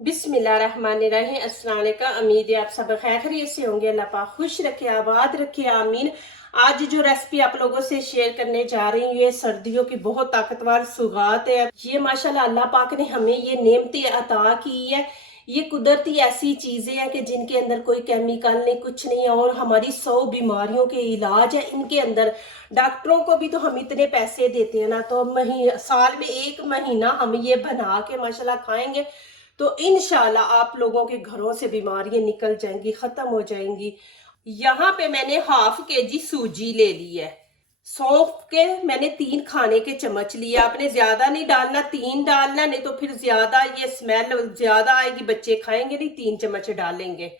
बिस्मिल्लाहिर्रहमानिर्रहीम। अस्सलाम वालेकुम। उम्मीद है आप सब खैरियत से होंगे। अल्लाह पाक खुश रखे, आबाद रखे, आमीन। आज जो रेसिपी आप लोगों से शेयर करने जा रही हूँ, ये सर्दियों की बहुत ताकतवर सुगात है। ये माशाल्लाह अल्लाह पाक ने हमें ये नेमतें अता की है। ये कुदरती ऐसी चीजें हैं कि जिनके अंदर कोई केमिकल नहीं, कुछ नहीं, और हमारी 100 बीमारियों के इलाज है इनके अंदर। डॉक्टरों को भी तो हम इतने पैसे देते हैं ना, तो साल में 1 महीना हम ये बना के माशाल्लाह खाएंगे तो इंशाल्लाह आप लोगों के घरों से बीमारियां निकल जाएंगी, खत्म हो जाएंगी। यहाँ पे मैंने ½ केजी सूजी ले ली है। सौंफ के मैंने 3 खाने के चम्मच लिए। आपने ज्यादा नहीं डालना, 3 डालना, नहीं तो फिर ज्यादा ये स्मेल ज्यादा आएगी, बच्चे खाएंगे नहीं। 3 चम्मच डालेंगे।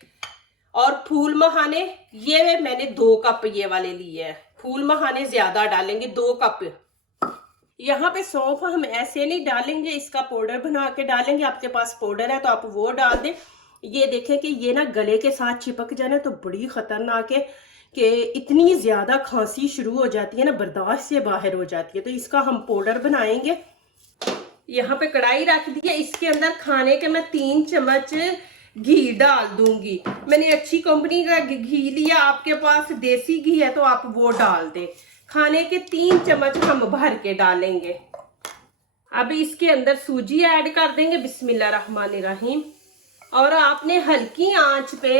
और फूल मखाने ये मैंने 2 कप ये वाले लिए हैं। फूल मखाने ज्यादा डालेंगे, 2 कप। यहाँ पे सौंफ हम ऐसे नहीं डालेंगे, इसका पाउडर बना के डालेंगे। आपके पास पाउडर है तो आप वो डाल दें। ये देखें कि ये ना गले के साथ चिपक जाना तो बड़ी खतरनाक है कि इतनी ज्यादा खांसी शुरू हो जाती है ना, बर्दाश्त से बाहर हो जाती है। तो इसका हम पाउडर बनाएंगे। यहाँ पे कढ़ाई रख दी है, इसके अंदर खाने के मैं 3 चम्मच घी डाल दूंगी। मैंने अच्छी कंपनी का घी लिया, आपके पास देसी घी है तो आप वो डाल दें। खाने के 3 चम्मच हम भर के डालेंगे। अब इसके अंदर सूजी ऐड कर देंगे। बिस्मिल्लाहिर्रहमानिर्रहीम। और आपने हल्की आंच पे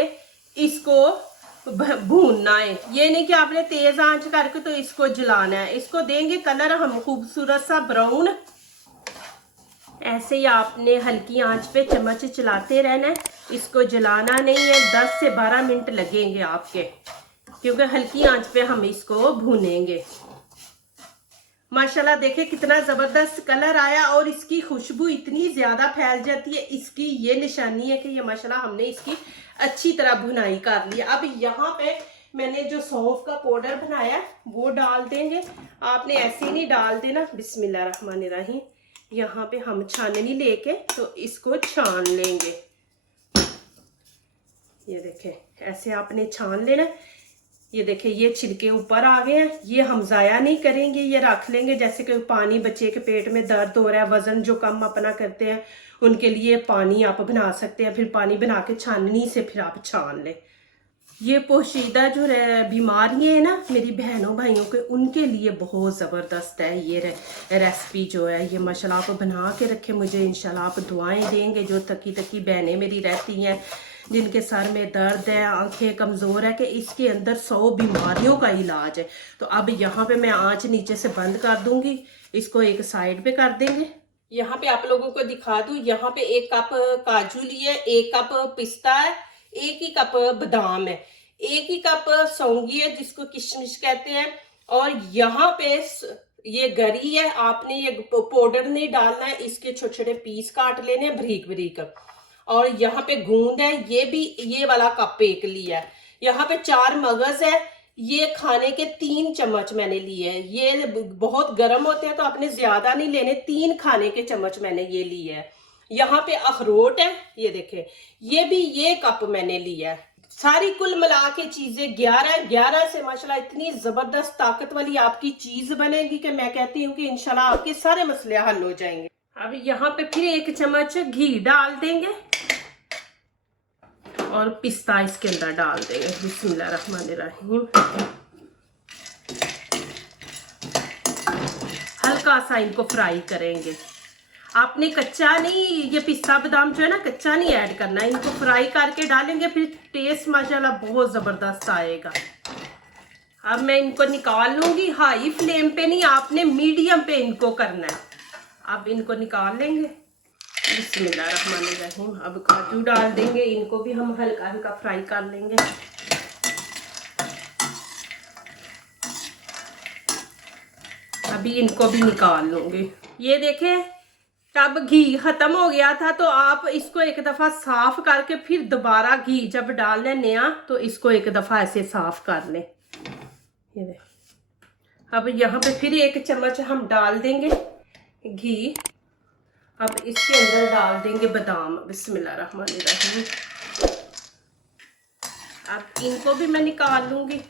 इसको भूनना है। ये नहीं कि आपने तेज आंच करके तो इसको जलाना है। इसको देंगे कलर हम खूबसूरत सा ब्राउन। ऐसे ही आपने हल्की आंच पे चम्मच चलाते रहना है, इसको जलाना नहीं है। 10 से 12 मिनट लगेंगे आपके, क्योंकि हल्की आंच पे हम इसको भूनेंगे। माशाल्लाह देखे कितना जबरदस्त कलर आया और इसकी खुशबू इतनी ज्यादा फैल जाती है। इसकी ये निशानी है कि ये माशाल्लाह हमने इसकी अच्छी तरह भुनाई कर ली। अब यहाँ पे मैंने जो सौंफ का पाउडर बनाया वो डाल देंगे। आपने ऐसे नहीं डाल देना। बिस्मिल्लाहिर्रहमानिर्रहीम। यहाँ पे हम छाननी लेके तो इसको छान लेंगे। ये देखें ऐसे आपने छान लेना। ये देखें ये छिलके ऊपर आ गए हैं, ये हम जाया नहीं करेंगे, ये रख लेंगे। जैसे कि पानी, बच्चे के पेट में दर्द हो रहा है, वजन जो कम अपना करते हैं उनके लिए पानी आप बना सकते हैं। फिर पानी बना के छाननी से फिर आप छान लें। ये पोशीदा जो बीमारियां है ना मेरी बहनों भाइयों के, उनके लिए बहुत ज़बरदस्त है ये रेसिपी जो है। ये माशाल्लाह आप बना के रखें, मुझे इंशाल्लाह आप दुआएं देंगे। जो तकी तकी बहनें मेरी रहती हैं, जिनके सर में दर्द है, आंखें कमज़ोर है, कि इसके अंदर 100 बीमारियों का इलाज है। तो अब यहाँ पे मैं आँच नीचे से बंद कर दूंगी, इसको एक साइड पे कर देंगे। यहाँ पे आप लोगों को दिखा दूं, यहाँ पे 1 कप काजू लिए, 1 कप पिस्ता है, 1 ही कप बादाम है, 1 ही कप सौंगी है जिसको किशमिश कहते हैं, और यहाँ पे ये गरी है। आपने ये पाउडर नहीं डालना है, इसके छोटे छोटे पीस काट लेने बारीक बारीक। और यहाँ पे गूंद है, ये भी ये वाला कप 1 लिया है। यहाँ पे 4 मगज है, ये खाने के 3 चम्मच मैंने लिए हैं। ये बहुत गर्म होते हैं तो आपने ज्यादा नहीं लेने, 3 खाने के चम्मच मैंने ये लिए है। यहाँ पे अखरोट है, ये देखें, ये भी ये कप मैंने लिया है। सारी कुल मिला के चीजें 11 से माशाल्लाह इतनी जबरदस्त ताकत वाली आपकी चीज बनेगी कि मैं कहती हूँ कि इंशाल्लाह आपके सारे मसले हल हो जाएंगे। अब यहाँ पे फिर 1 चम्मच घी डाल देंगे और पिस्ता इसके अंदर डाल देंगे। बिस्मिल्लाहिर्रहमानिर्रहीम। हल्का सा इनको फ्राई करेंगे। आपने कच्चा नहीं, ये पिस्ता बादाम जो है ना कच्चा नहीं ऐड करना है, इनको फ्राई करके डालेंगे, फिर टेस्ट माशाल्लाह बहुत जबरदस्त आएगा। अब मैं इनको निकाल लूंगी। हाई फ्लेम पे नहीं, आपने मीडियम पे इनको करना है। अब इनको निकाल लेंगे। बिस्मिल्लाहिर्रहमानिर्रहीम। अब काजू डाल देंगे, इनको भी हम हल्का हल्का फ्राई कर लेंगे। अभी इनको भी निकाल लूंगी। ये देखें तब घी खत्म हो गया था तो आप इसको एक दफा साफ करके फिर दोबारा घी जब डालने नया तो इसको एक दफा ऐसे साफ कर लें। ये देख। अब यहाँ पे फिर 1 चम्मच हम डाल देंगे घी। अब इसके अंदर डाल देंगे बादाम। बिस्मिल्लाहिर्रहमानिर्रहीम। अब इनको भी मैं निकाल लूंगी।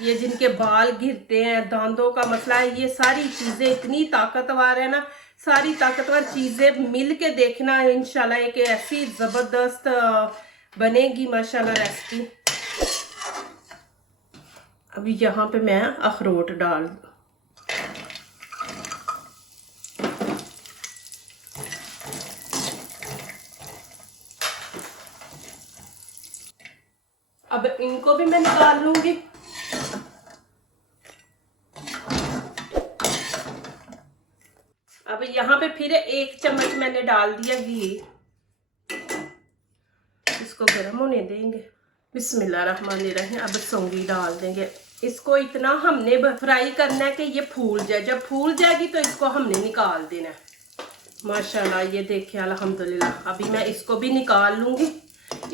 ये जिनके बाल गिरते हैं, दांतों का मसला है, ये सारी चीजें इतनी ताकतवर है ना, सारी ताकतवर चीजें मिल के देखना, इंशाल्लाह एक ऐसी जबरदस्त बनेगी माशाल्लाह रेसिपी। अभी यहाँ पे मैं अखरोट डाल दूँ। अब इनको भी मैं निकाल लूंगी। अब यहाँ पे फिर 1 चम्मच मैंने डाल दिया घी। इसको गर्म होने देंगे। बिस्मिल्लाहिर्रहमानिर्रहीम। अब सौंगी डाल देंगे। इसको इतना हमने फ्राई करना है कि ये फूल जाए। जब फूल जाएगी तो इसको हमने निकाल देना है। माशाल्लाह ये देखिए अल्हम्दुलिल्लाह। अभी मैं इसको भी निकाल लूंगी।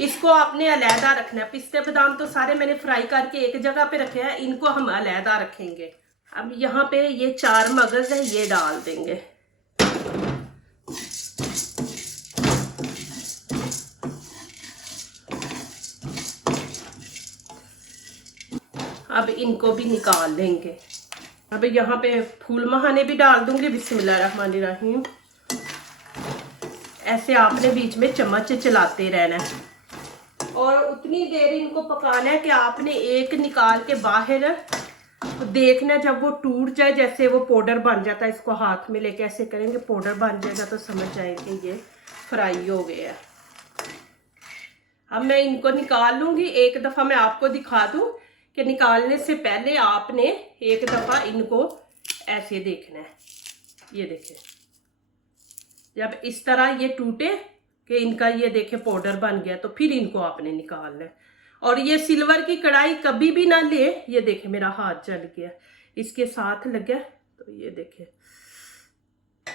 इसको आपने अलहदा रखना है। पिस्ते बादाम तो सारे मैंने फ्राई करके एक जगह पे रखे हैं, इनको हम अलहदा रखेंगे। अब यहाँ पे ये 4 मगज है, ये डाल देंगे। अब इनको भी निकाल लेंगे। अब यहाँ पे फूल महाने भी डाल दूंगी। बिस्मिल्लाहिर्रहमानिर्रहीम। ऐसे आपने बीच में चम्मच चलाते रहना है और उतनी देर इनको पकाना है कि आपने एक निकाल के बाहर देखना, जब वो टूट जाए, जैसे वो पाउडर बन जाता है, इसको हाथ में लेके ऐसे करेंगे पाउडर बन जाएगा तो समझ जाएंगे ये फ्राई हो गया है। अब मैं इनको निकाल लूंगी। एक दफा मैं आपको दिखा दूं कि निकालने से पहले आपने एक दफा इनको ऐसे देखना है। ये देखिए, जब इस तरह ये टूटे कि इनका ये देखे पाउडर बन गया तो फिर इनको आपने निकालना है। और ये सिल्वर की कढ़ाई कभी भी ना ले। ये देखे मेरा हाथ जल गया, इसके साथ लग गया। तो ये देखे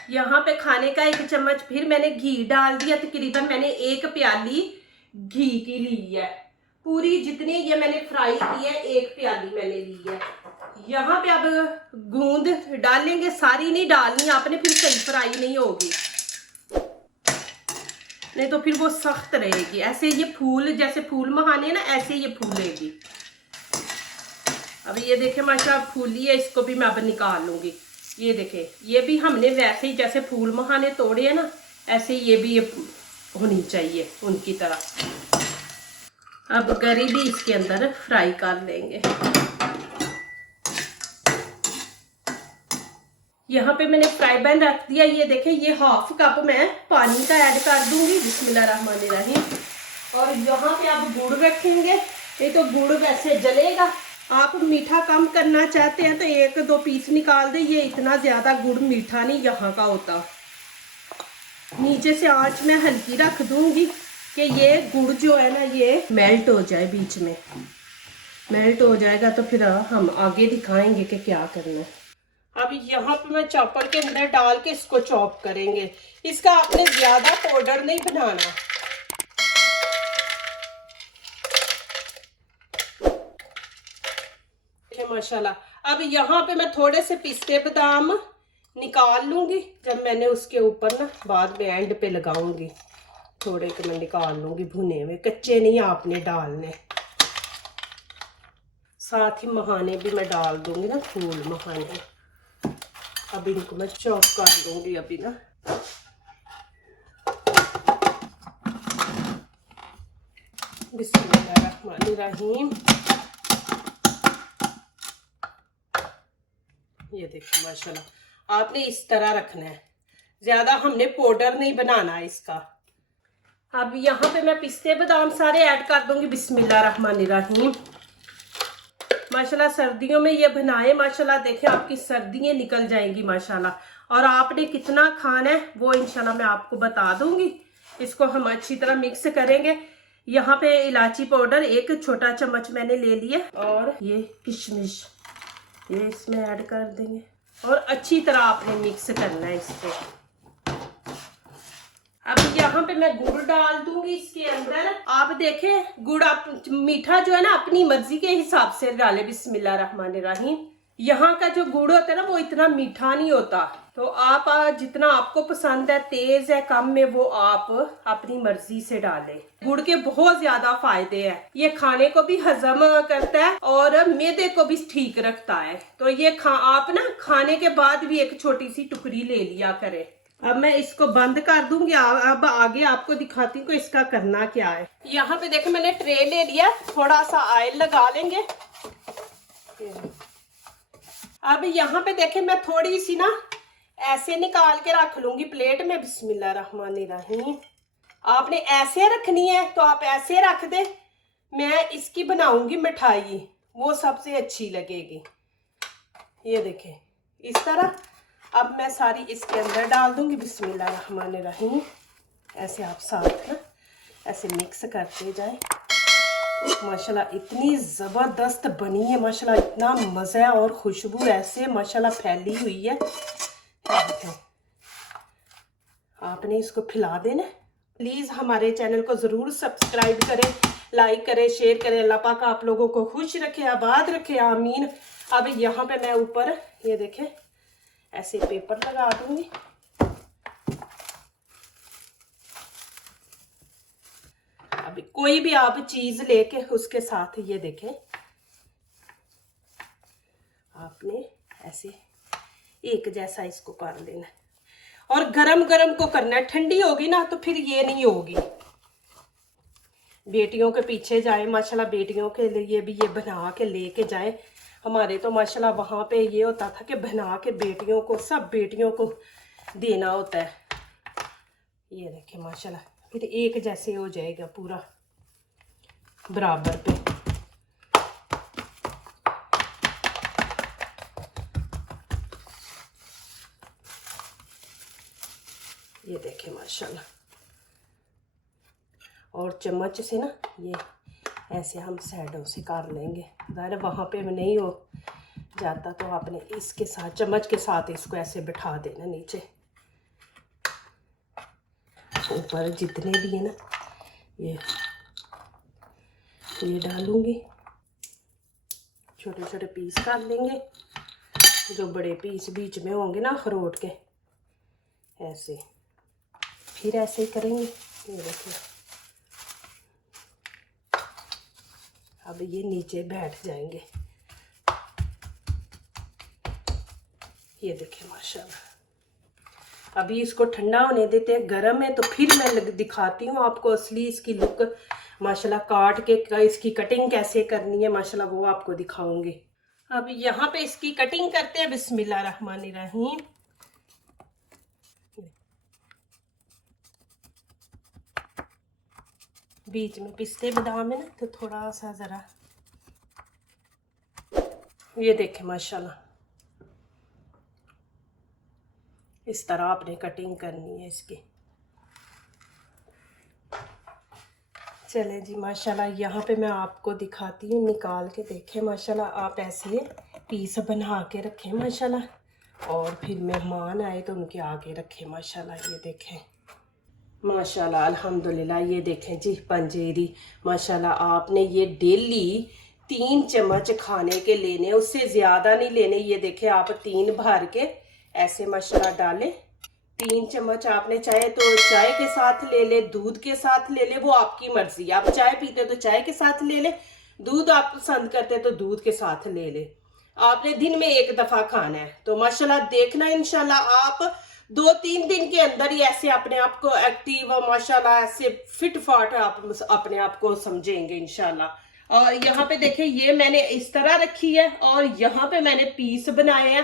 यहाँ पे खाने का 1 चम्मच फिर मैंने घी डाल दिया। तकरीबन मैंने 1 प्याली घी की ली है। पूरी जितनी ये मैंने फ्राई की है 1 प्याली मैंने ली है। यहाँ पे अब गूंद डालेंगे, सारी नहीं डालनी आपने, फिर सही फ्राई नहीं होगी, नहीं तो फिर वो सख्त रहेगी। ऐसे ये फूल, जैसे फूल महाने ना, ऐसे ये फूलेगी। अब ये देखे माशाल्लाह फूली है, इसको भी मैं अब निकाल लूंगी। ये देखे, ये भी हमने वैसे ही जैसे फूल महाने तोड़े हैं ना, ऐसे ये भी होनी चाहिए उनकी तरह। अब गरी भी इसके अंदर फ्राई कर लेंगे। यहाँ पे मैंने फ्राई पैन रख दिया। ये देखें, ये 1/2 कप मैं पानी का ऐड कर दूंगी। बिस्मिल्लाहिर्रहमानिर्रहीम। और यहाँ पे आप गुड़ रखेंगे। ये तो गुड़ वैसे जलेगा, आप मीठा कम करना चाहते हैं तो 1-2 पीस निकाल दे। ये इतना ज्यादा गुड़ मीठा नहीं यहाँ का होता। नीचे से आंच में हल्की रख दूंगी कि ये गुड़ जो है ना ये मेल्ट हो जाए। बीच में मेल्ट हो जाएगा तो फिर हम आगे दिखाएंगे कि क्या करना है। अब यहाँ पे मैं चॉपर के अंदर डाल के इसको चॉप करेंगे। इसका आपने ज्यादा पाउडर नहीं बनाना। माशाल्लाह। अब यहाँ पे मैं थोड़े से पिस्ते बादाम निकाल लूंगी। जब मैंने उसके ऊपर ना बाद में एंड पे लगाऊंगी, थोड़े के मैं निकाल लूंगी भुने हुए, कच्चे नहीं आपने डालने। साथ ही मखाने भी मैं डाल दूंगी ना, फूल मखाने। अब इनको मैं चॉप कर दूंगी अभी ना। बिस्मिल्लाहिर्रहमानिर्रहीम। ये देखो माशाल्लाह, आपने इस तरह रखना है, ज्यादा हमने पाउडर नहीं बनाना है इसका। अब यहाँ पे मैं पिस्ते बादाम सारे ऐड कर दूंगी। बिस्मिल्लाहिर्रहमानिर्रहीम। माशाल्लाह सर्दियों में ये बनाए, माशाल्लाह देखें आपकी सर्दियाँ निकल जाएंगी माशाल्लाह। और आपने कितना खाना है वो इंशाल्लाह मैं आपको बता दूंगी। इसको हम अच्छी तरह मिक्स करेंगे। यहाँ पे इलायची पाउडर 1 छोटा चम्मच मैंने ले लिया और ये किशमिश ये इसमें ऐड कर देंगे और अच्छी तरह आपने मिक्स करना है इसको। अब यहाँ पे मैं गुड़ डाल दूंगी इसके अंदर। आप देखें गुड़, आप मीठा जो है ना अपनी मर्जी के हिसाब से डालें। बिस्मिल्लाहिर्रहमानिर्रहीम। यहाँ का जो गुड़ होता है ना वो इतना मीठा नहीं होता, तो आप जितना आपको पसंद है, तेज है कम में, वो आप अपनी मर्जी से डालें। गुड़ के बहुत ज्यादा फायदे हैं। ये खाने को भी हजम करता है और मैदे को भी ठीक रखता है। तो ये आप ना खाने के बाद भी 1 छोटी सी टुकड़ी ले लिया करें। अब मैं इसको बंद कर दूंगी। अब आगे आपको दिखाती हूँ कि इसका करना क्या है। यहाँ पे देखें मैंने ट्रे ले लिया, थोड़ा सा ऑयल लगा लेंगे। अब यहाँ पे देखें मैं थोड़ी सी ना ऐसे निकाल के रख लूंगी प्लेट में। बिस्मिल्लाहिर्रहमानिर्रहीम। आपने ऐसे रखनी है तो आप ऐसे रख दे। मैं इसकी बनाऊंगी मिठाई, वो सबसे अच्छी लगेगी। ये देखें इस तरह। अब मैं सारी इसके अंदर डाल दूंगी। बिस्मिल्लाहिर्रहमानिर्रहीम। ऐसे आप साथ ना ऐसे मिक्स करते जाएं। माशाल्लाह इतनी ज़बरदस्त बनी है, माशाल्लाह इतना मज़ा और खुशबू ऐसे माशाल्लाह फैली हुई है। आपने इसको खिला देना। प्लीज़ हमारे चैनल को ज़रूर सब्सक्राइब करें, लाइक करें, शेयर करें। अल्लाह पाक आप लोगों को खुश रखे, आबाद रखे, आमीन। अब यहाँ पे मैं ऊपर ये देखें ऐसे पेपर लगा दूंगी। अभी कोई भी आप चीज लेके उसके साथ ये देखें आपने ऐसे एक जैसा इसको कर लेना है। और गरम गरम को करना है, ठंडी होगी ना तो फिर ये नहीं होगी। बेटियों के पीछे जाए माशाल्लाह, बेटियों के लिए भी ये बना के लेके जाए। हमारे तो माशाल्लाह वहाँ पे ये होता था कि बना के बेटियों को, सब बेटियों को देना होता है। ये देखें माशाल्लाह फिर एक जैसे हो जाएगा पूरा बराबर पे। ये देखें माशाल्लाह। और चम्मच से ना ये ऐसे हम साइडों से कर लेंगे। ज़रा वहाँ पे नहीं हो जाता तो आपने इसके साथ चम्मच के साथ इसको ऐसे बिठा देना नीचे। ऊपर जितने भी है ना ये डालूंगी। छोटे छोटे पीस कर लेंगे, जो बड़े पीस बीच में होंगे ना अखरोट के, ऐसे फिर ऐसे ही करेंगे। ये देखिए अब ये नीचे बैठ जाएंगे। ये देखिए माशाल्लाह। अभी इसको ठंडा होने देते हैं, गर्म है तो फिर मैं दिखाती हूँ आपको असली इसकी लुक। माशाल्लाह काट के इसकी कटिंग कैसे करनी है माशाल्लाह वो आपको दिखाऊंगी। अब यहाँ पे इसकी कटिंग करते हैं। बिस्मिल्लाहिर्रहमानिर्रहीम। बीच में पिस्ते बादाम है ना तो थोड़ा सा ज़रा ये देखें माशाल्लाह इस तरह आपने कटिंग करनी है इसकी। चले जी माशाल्लाह यहाँ पे मैं आपको दिखाती हूँ, निकाल के देखें माशाल्लाह। आप ऐसे पीस बना के रखें माशाल्लाह, और फिर मेहमान आए तो उनके आगे रखें माशाल्लाह। ये देखें माशाल्लाह अल्हम्दुलिल्लाह। ये देखें जी पंजेरी माशाल्लाह। आपने ये डेली 3 चम्मच खाने के लेने, उससे ज़्यादा नहीं लेने। ये देखें आप 3 भर के ऐसे माशाल्लाह डालें। 3 चम्मच आपने चाहे तो चाय के साथ ले ले, दूध के साथ ले ले, वो आपकी मर्जी। आप चाय पीते तो चाय के साथ ले ले, दूध आप पसंद करते तो दूध के साथ ले ले। आपने दिन में 1 दफ़ा खाना है तो माशाल्लाह देखना इंशाल्लाह आप 2-3 दिन के अंदर ही ऐसे अपने आप को एक्टिव और माशाल्लाह ऐसे फिट फाट आप अपने आप को समझेंगे इंशाल्लाह। और यहाँ पे देखें ये मैंने इस तरह रखी है, और यहाँ पे मैंने पीस बनाए हैं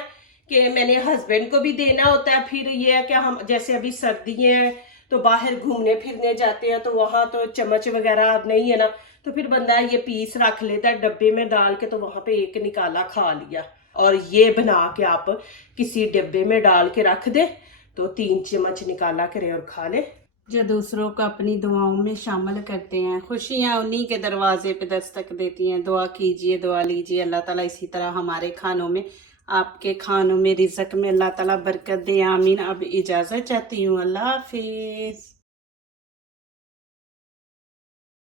कि मैंने हस्बैंड को भी देना होता है। फिर ये है कि हम जैसे अभी सर्दी है तो बाहर घूमने फिरने जाते हैं तो वहाँ तो चम्मच वगैरह नहीं है ना, तो फिर बंदा ये पीस रख लेता है डब्बे में डाल के, तो वहाँ पे एक निकाला खा लिया। और ये बना के आप किसी डब्बे में डाल के रख दे तो 3 चम्मच निकाला करे और खा ले। जो दूसरों को अपनी दुआओं में शामिल करते हैं, खुशियाँ उन्हीं के दरवाजे पे दस्तक देती हैं। दुआ कीजिए, दुआ लीजिए, अल्लाह ताला इसी तरह हमारे खानों में, आपके खानों में, रिज़्क में अल्लाह ताला बरकत दे, आमीन। अब इजाज़त चाहती हूँ, अल्लाह हाफिज़।